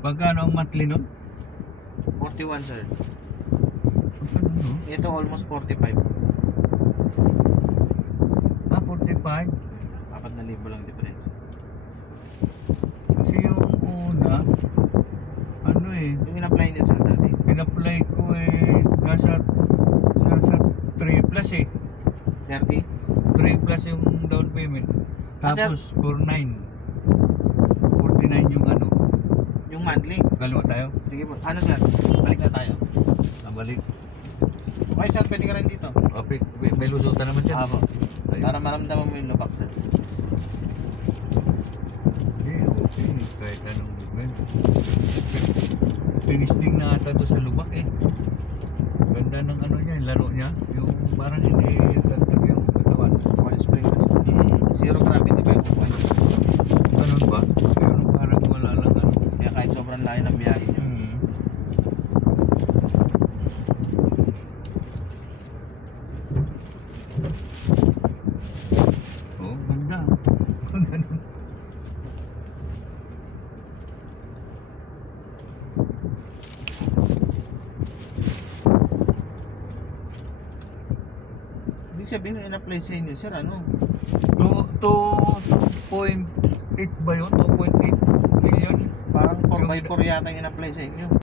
Pagkano ang monthly nun? 41 sir. Ano, no? Ito almost 45. 45? 4,000 lang difference. Kasi yung una, ano eh, Yung in-apply niya sa dati. in-apply ko eh, nasa 3 plus eh. 30? 3 plus yung down payment. Tapos 49. 49 yung ano. Yung monthly. Kaliwa tayo. Sige po. Ano sir? Balik na tayo. Nabalik. Okay sir, pwede ka rin dito. Okay, may lusutan naman dyan. Apo. Para maramdaman mo yung lubak sir. Okay. Kahit anong movement. Tinisting na ata to sa lubak eh. Ganda ng ano niya, yung laro niya. Yung parang hindi tagtag yung katawan. Oil spring kasi sir. Zero gravity ba yung kukuha? Ganun ba? Pero parang wala lang ano. Kaya kahit sobrang layo ng biyahe niya. Oh, ganda. Ganun. Ibig sabihin yung in-apply sa inyo sir, ano? 2.8 ba yun? 2.8 million? Parang 4x4 yata yung in-apply sa inyo.